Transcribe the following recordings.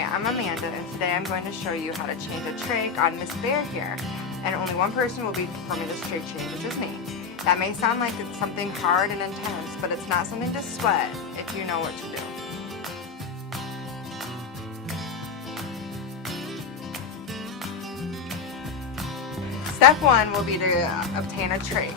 Hi, I'm Amanda, and today I'm going to show you how to change a trach on Miss Bear here. And only one person will be performing this trach change, which is me. That may sound like it's something hard and intense, but it's not something to sweat if you know what to do. Step one will be to obtain a trach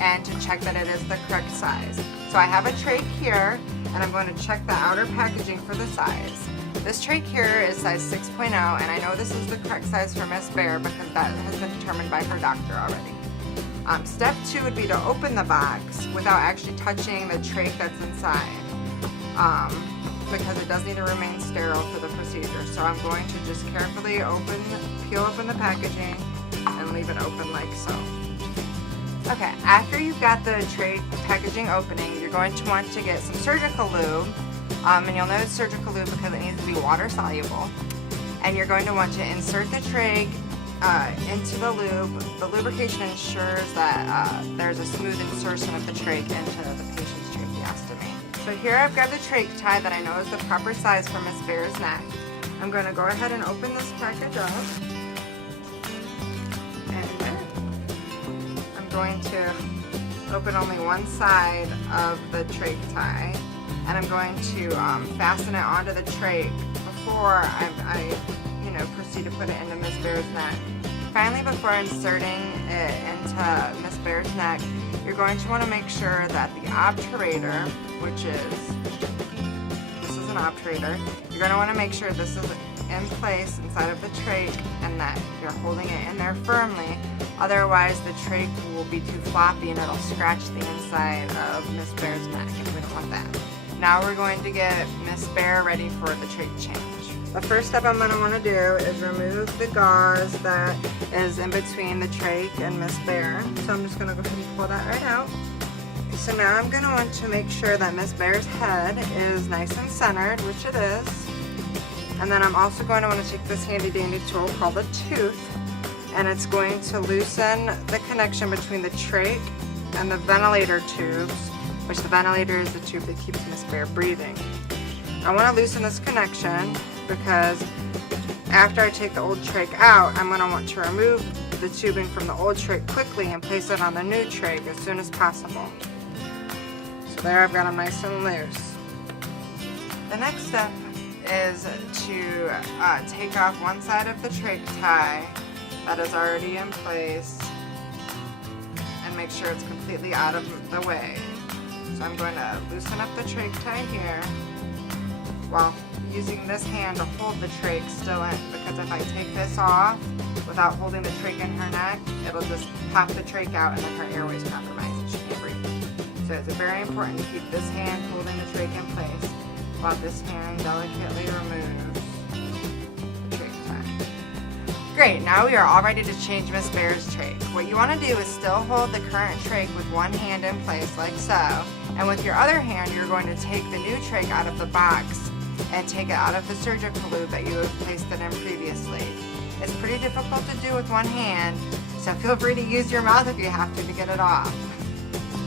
and to check that it is the correct size. So I have a trach here, and I'm going to check the outer packaging for the size. This trach here is size 6.0, and I know this is the correct size for Miss Bear because that has been determined by her doctor already. Step two would be to open the box without actually touching the trach that's inside, because it does need to remain sterile for the procedure. So I'm going to just carefully peel open the packaging and leave it open like so. Okay, after you've got the trach packaging opening, you're going to want to get some surgical lube, and you'll know it's surgical lube because it needs to be water soluble. And you're going to want to insert the trach into the lube. The lubrication ensures that there's a smooth insertion of the trach into the patient's tracheostomy. So here I've grabbed the trach tie that I know is the proper size for Miss Bear's neck. I'm going to go ahead and open this package up. Going to open only one side of the trach tie, and I'm going to fasten it onto the trach before I proceed to put it into Miss Bear's neck. Finally, before inserting it into Miss Bear's neck, you're going to want to make sure that the obturator, this is an obturator, you're going to want to make sure this is in place inside of the trach and that you're holding it in there firmly. Otherwise, the trach will be too floppy and it'll scratch the inside of Miss Bear's neck, and we don't want that. Now we're going to get Miss Bear ready for the trach change. The first step I'm going to want to do is remove the gauze that is in between the trach and Miss Bear. So I'm just going to go ahead and pull that right out. So now I'm going to want to make sure that Miss Bear's head is nice and centered, which it is. And then I'm also going to want to take this handy dandy tool called a tooth, and it's going to loosen the connection between the trach and the ventilator tubes, which the ventilator is the tube that keeps Miss Bear breathing. I want to loosen this connection because after I take the old trach out, I'm going to want to remove the tubing from the old trach quickly and place it on the new trach as soon as possible. So there, I've got them nice and loose. The next step is to take off one side of the trach tie that is already in place and make sure it's completely out of the way. So I'm going to loosen up the trach tie here while using this hand to hold the trach still in, because if I take this off without holding the trach in her neck, it'll just pop the trach out and then her airway's compromised and she can't breathe. So it's very important to keep this hand holding the trach in place while this hand delicately removes the trach tie. Great, now we are all ready to change Miss Bear's trach. What you want to do is still hold the current trach with one hand in place like so, and with your other hand you're going to take the new trach out of the box and take it out of the surgical lube that you have placed it in previously. It's pretty difficult to do with one hand, so feel free to use your mouth if you have to get it off.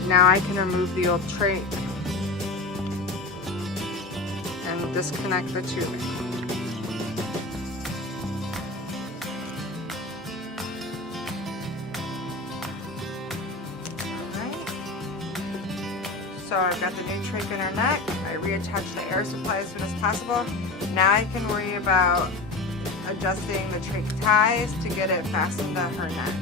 Now I can remove the old trach and disconnect the tubing. Alright. So I've got the new trach in her neck. I reattach the air supply as soon as possible. Now I can worry about adjusting the trach ties to get it fastened to her neck.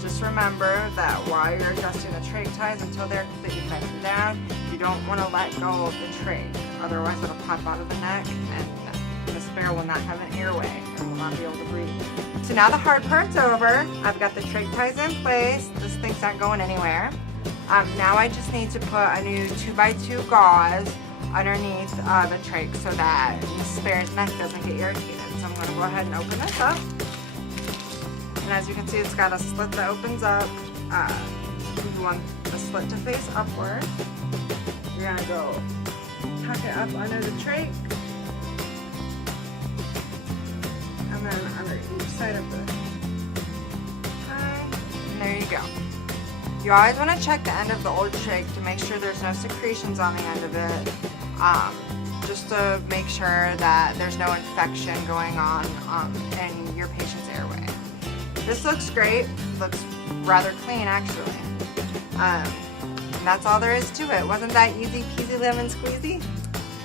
Just remember that while you're adjusting the trach ties until they're completely fastened down, you don't want to let go of the trach. Otherwise it'll pop out of the neck and Miss Bear will not have an airway and will not be able to breathe. So now the hard part's over. I've got the trach ties in place. This thing's not going anywhere. Now I just need to put a new 2x2 gauze underneath the trach so that Miss Bear's neck doesn't get irritated. So I'm going to go ahead and open this up. And as you can see, it's got a slit that opens up. You want the slit to face upward. You're going to go tuck it up under the trach. And then under each side of the tie. And there you go. You always want to check the end of the old trach to make sure there's no secretions on the end of it. just to make sure that there's no infection going on in your patient's airway. This looks great, looks rather clean actually. And that's all there is to it. Wasn't that easy peasy lemon squeezy?